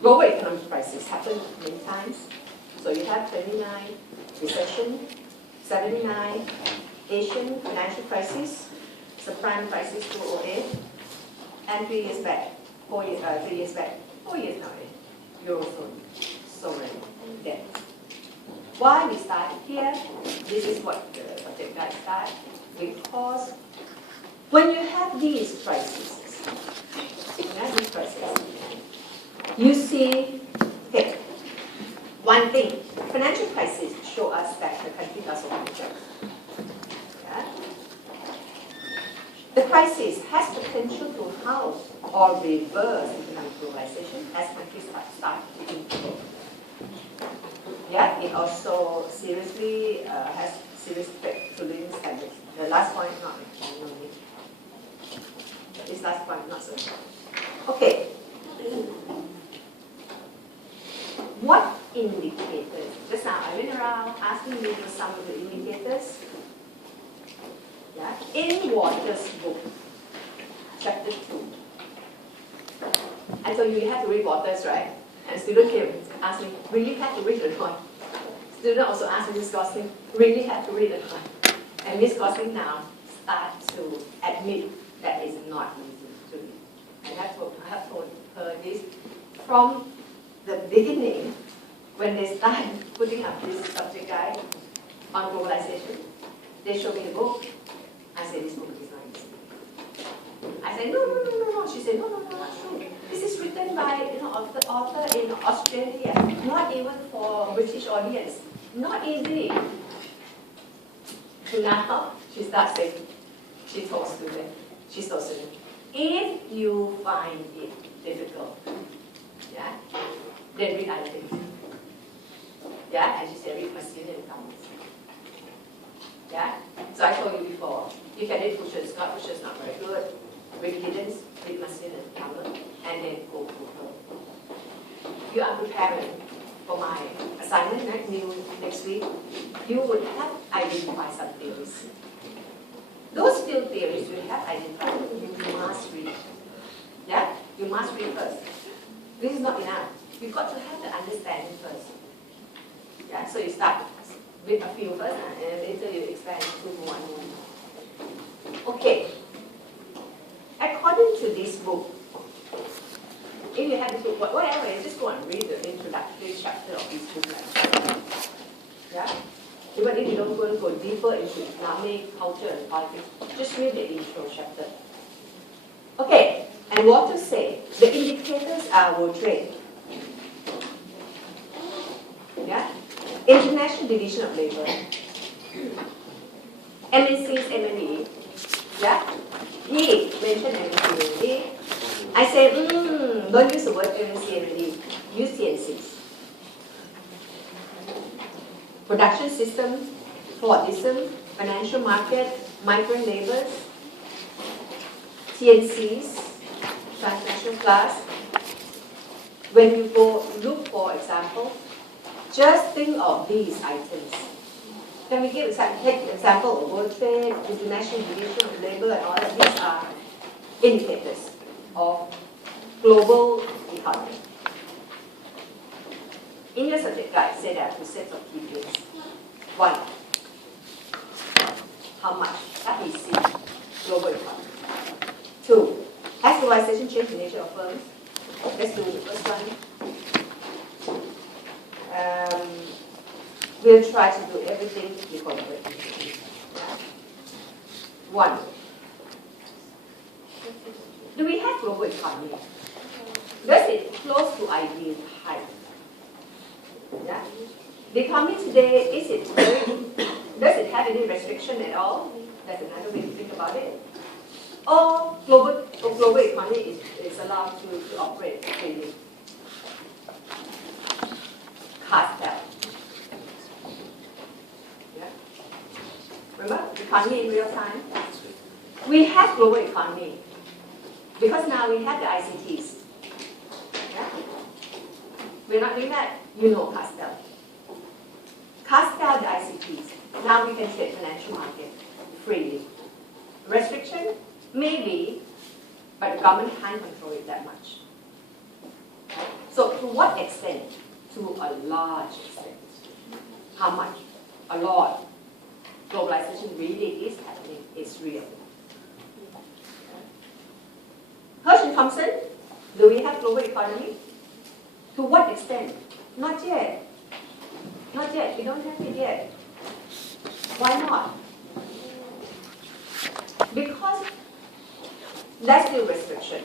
global economic crisis happened many times. So you have 29 recession, 79 Asian financial crisis, subprime crisis 2008, and 3 years back, 4 years back, 4 years now, Eurozone, sovereign debt. Why we started here? This is what the subject guide started, because when you have these crises, you see, okay, one thing, financial crisis show us that the countries are so complex. Yeah? The crisis has potential to house or reverse economic globalization as countries start to improve. Yeah, it also seriously has serious effect to living standards. The last point, not this last point, not so. Okay. What indicators? Just now I went around asking you for some of the indicators. Yeah, in Waters' book, chapter 2. I told you have to read Waters, right? And student came and asked me, really have to read or not? Student also asked Miss Gosling, really have to read or not? And Miss Gosling now starts to admit that it's not easy to read. I have told her this from the beginning when they started putting up this subject guide on globalization. They showed me the book. I said, this book is not easy. I said, no. She said, no, not true. This is written by author in Australia, not even for British audience. Not easy. So now she starts saying, she told students, if you find it difficult, yeah, then read other things. Yeah, and she said, read Massillon and Cummins. Yeah, so I told you before, you can read Fuchs, not very good. Read Giddens, read Massillon and Cummins, and then go to her. You are preparing for my assignment next week. You would have identified some theories. Those field theories you have identified, you must read. Yeah? You must read first. This is not enough. You've got to have the understanding first. Yeah? So you start with a few first, and later you expand to one. Okay. According to this book, if you have this book, whatever, just go and read the introductory chapter of this book. Yeah? Even if you don't go deeper into economic, culture, and politics, just read the intro chapter. Okay, and what to say? The indicators are world trade. Yeah? International Division of Labor. MNCs, M&E. Yeah? He mentioned MNC, M&E. I said, don't use the word MNC, M&E. Use TNCs. Production system, Fordism, financial market, migrant laborers, TNCs, transnational class. When you go look for example, just think of these items. Can we take example of world trade, international division of labor, and all that? These are indicators of global economy. In your subject guide, say there are two sets of key things. One, how much that we see global economy. Two, has globalization changed the nature of firms? Let's do the first one. We'll try to do everything we collaborate. One, do we have global economy? Does it close to ideal height? Yeah? The economy today, does it have any restriction at all? That's another way to think about it. Or global economy is allowed to operate freely. Cartel. Yeah? Remember, economy in real time? We have global economy because now we have the ICTs. Yeah? We're not doing that. You know Castel. Castel the ICTs. Now we can trade financial market freely. Restriction? Maybe, but the government can't control it that much. So to what extent? To a large extent. How much? A lot. Globalization really is happening. It's real. Hirsch and Thompson, do we have global economy? To what extent? Not yet. Not yet. We don't have it yet. Why not? Because there's still restriction.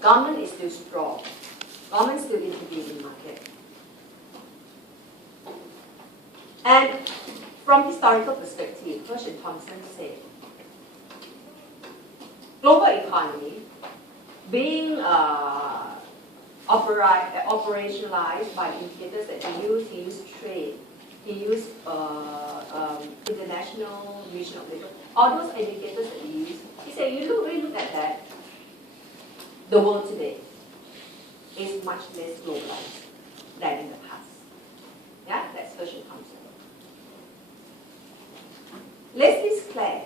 Government is still strong. Government still intervenes in the market. And from historical perspective, Hirsch and Thompson said, global economy being operationalized by indicators that he used trade, he used international regional labor, all those indicators that he used. He said, you really look at that, the world today is much less globalized than in the past. Yeah, that's Hirsch and Thompson. Let's declare,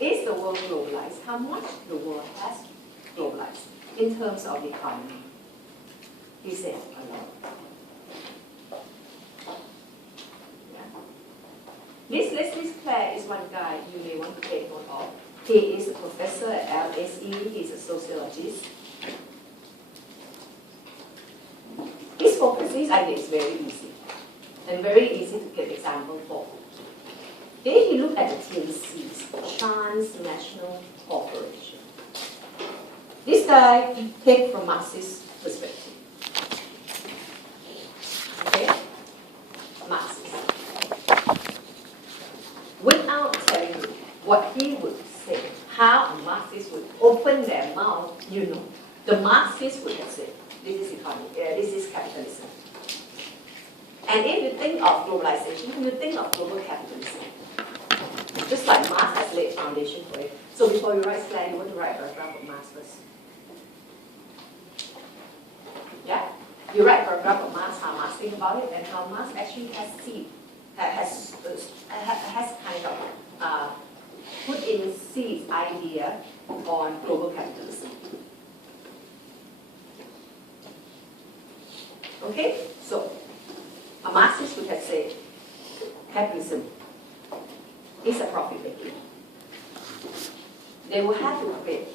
is the world globalized? How much the world has globalized in terms of the economy? He said a lot. This Leslie Clare is one guy you may want to take note of. He is a professor at LSE. He's a sociologist. His focus is, I think, it's very easy and very easy to get example for. Then he looked at the TNCs, transnational corporation. This guy take from Marxist perspective. Okay, Marxist. Without telling you what he would say, how a Marxist would open their mouth, you know, the Marxist would have said, this is economy, this is capitalism. And if you think of globalization, you think of global capitalism. Just like Marx has laid foundation for it. So before you write slide, you want to write a paragraph of Marx first. Yeah? You write a paragraph of Marx, how Marx think about it, and how Marx actually has kind of put in seeds idea on global capitalism. Okay? So, a Marxist would have said, capitalism is a profit making. They will have to create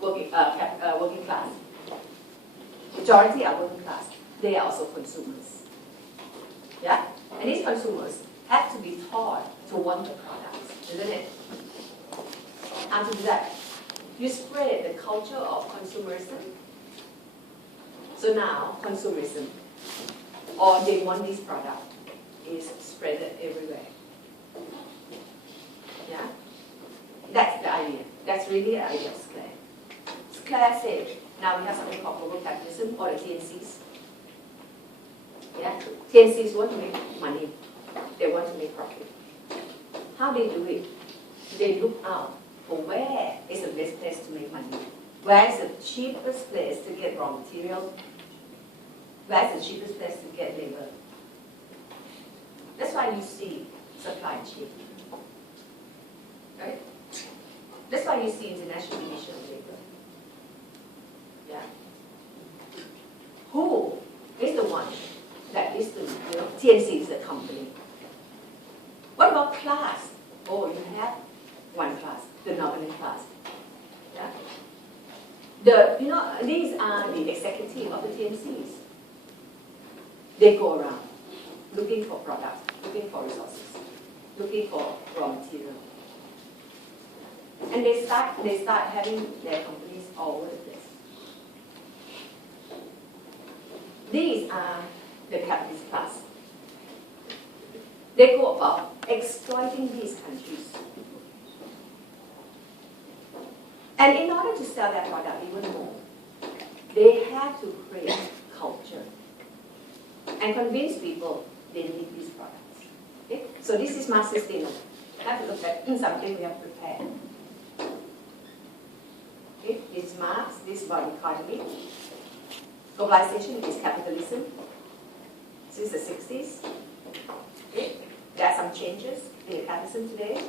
working class. Majority are working class. They are also consumers. Yeah? And these consumers have to be taught to want the products, isn't it? And to do that, you spread the culture of consumerism. So now, consumerism, or they want this product, is spread everywhere. Yeah? That's the idea. That's really the idea of Clare. Clare said, now we have something called global capitalism, or the TNCs. Yeah? TNCs want to make money. They want to make profit. How they do it? They look out for where is the best place to make money. Where is the cheapest place to get raw material? Where is the cheapest place to get labor? That's why you see supply chain. Right? That's why you see international division of labor. Yeah. Who is the one that is the, TNC is the company. What about class? Oh, you have one class, the dominant class. Yeah. These are the executive of the TNCs. They go around looking for products, looking for resources, looking for raw material. And they start having their companies all over the place. These are the capitalist class. They go about exploiting these countries. And in order to sell their product even more, they have to create culture and convince people they need these products. Okay? So this is Marxist theory. Have to look at something we have prepared. Okay? This is Marx, this is about economy. Globalization is capitalism. This is the 60s. Okay? There are some changes in the capitalism today.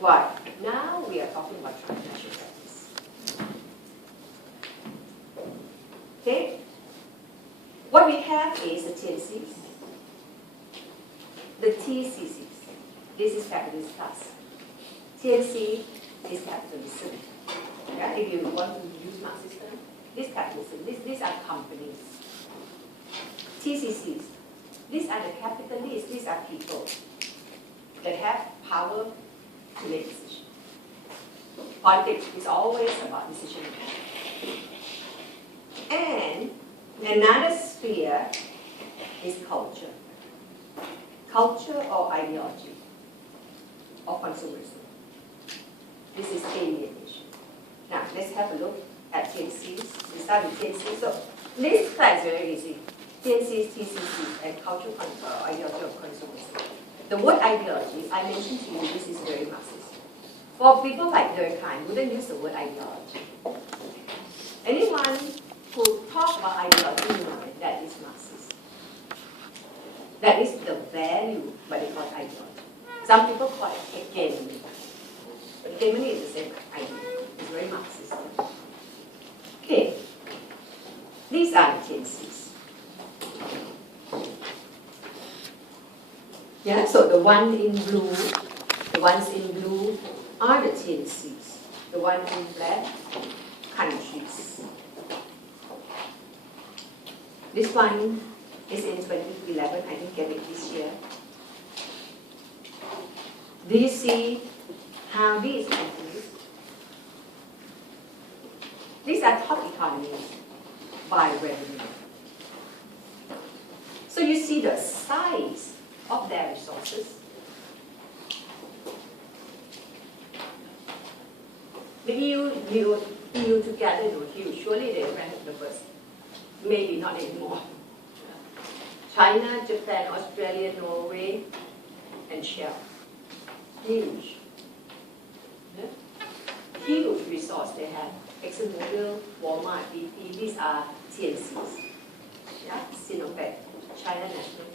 Why? Now we are talking about transnational practice. Okay? What we have is the TNCs, the TCCs. This is capitalist class. TNC is capitalism. Yeah? If you want to use Marxist term, this capitalism, these are companies. TCCs, these are the capitalists, these are people that have power to make decisions. Politics is always about decision making. And another sphere is culture. Culture or ideology or consumerism. This is alienation. Now, let's have a look at TNCs. We start with TNCs. So, this class is very easy. TNCs, TCCs, and cultural ideology of consumerism. The word ideology, I mentioned to you, this is very Marxist. For people like Durkheim, wouldn't use the word ideology. Anyone who talk about ideology, you know that is Marxist. That is the value, but they call it ideology. Some people call it hegemony. But hegemony is the same idea. It's very Marxist. Okay. These are the TNCs. Yeah, so the one in blue, the ones in blue are the TNCs. The one in black, countries. This one is in 2011. I didn't get it this year. Do you see how these countries, these are top economies by revenue. So you see the size of their resources. The EU together were huge. Surely they ranked the first. Maybe not anymore. China, Japan, Australia, Norway, and Shell. Huge. Yeah? Huge resource they have. ExxonMobil, Walmart, BP, these are TNCs. Yeah? Sinopec, China National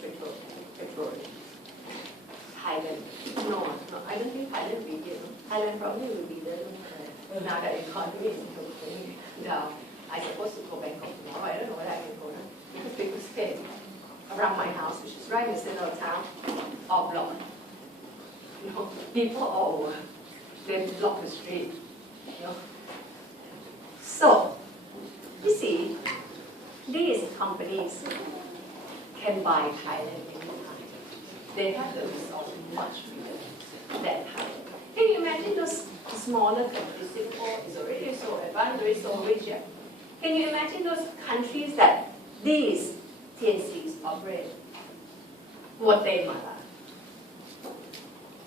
Petroleum. Thailand. No, I don't think Thailand will be here. Thailand probably will be there. Now that economy is going down. I'm supposed to go Bangkok tomorrow. I don't know whether I can go now. Because people stay around my house, which is right in the center of town, all blocked. You know, people all over. They block the street. You know. So, you see, these companies can buy Thailand anytime. They have the resources much bigger than Thailand. Can you imagine those smaller countries? Singapore is already so advanced, already so rich. Yeah? Can you imagine those countries that these TNCs operate? Guatemala.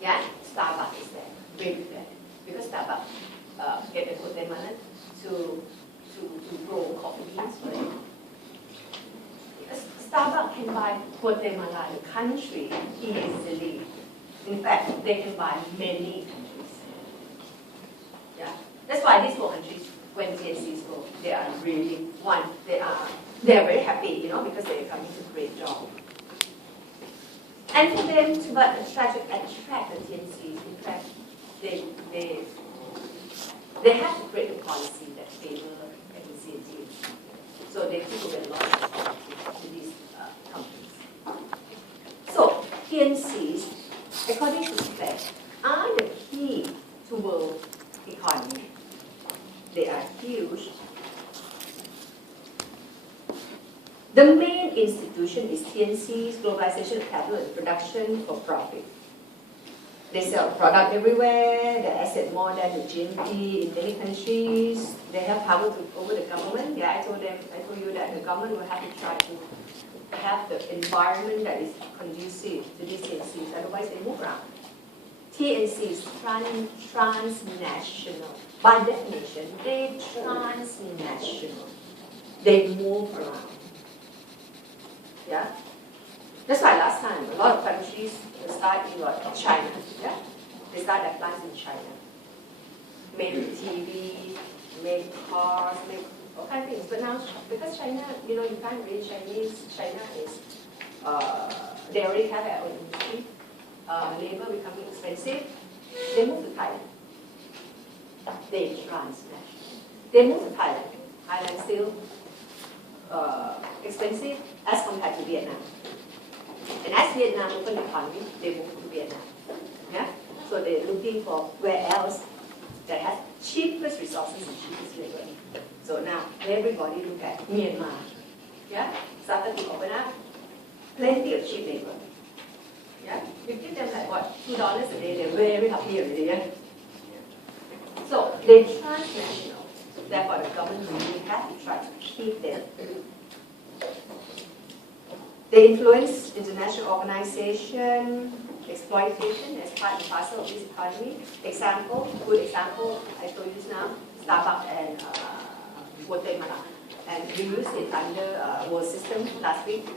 Yeah, Starbucks is there, really there. Because Starbucks get the Guatemala to grow coffee beans for them. Starbucks can buy Guatemala, the country, easily. In fact, they can buy many countries. Yeah, that's why these four countries, when TNCs go, they are really they are very happy, you know, because they are coming to create jobs. And for them to try to attract the TNCs, in fact, they have to create a policy that favors efficiency. So they give away a lot of responsibility to these companies. So TNCs, according to SPEC, are the key to world economy. They are huge. The main institution is TNCs, globalization of capital and production for profit. They sell product everywhere, their asset more than the GNP in many countries. They have power over the government. Yeah, I told you that the government will have to try to have the environment that is conducive to these TNCs, otherwise they move around. TNCs, transnational. By definition, they're transnational. They move around. Yeah? That's why last time, a lot of countries start in China. Yeah? They start their plants in China. Make TV, make cars, make all kinds of things. But now, because China, you know, you can't read Chinese. China is, they already have their own industry. Labor becoming expensive. They move to Thailand. They transnational. They move to Thailand. Thailand still expensive as compared to Vietnam. And as Vietnam opened the economy, they moved to Vietnam. Yeah? So they're looking for where else that has cheapest resources and cheapest labor. So now everybody look at Myanmar. Yeah? Started to open up. Plenty of cheap labor. Yeah? You give them like what, $2 a day, they're very happy already. Yeah? So they're transnational. Therefore the government really has to try to keep them. They influence international organization, exploitation as part and parcel of this economy. Example, good example, I told you just now, Starbucks and Guatemala. And we used it under World System last week.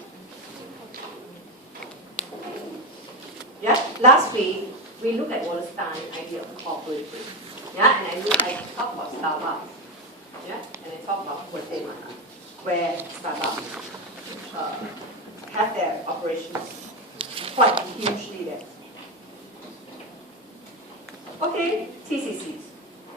Yeah, last week we looked at Wallerstein idea of cooperative. Yeah, and I talked about Starbucks. Yeah, and I talked about Guatemala, where Starbucks have their operations quite hugely there. Okay, TCCs.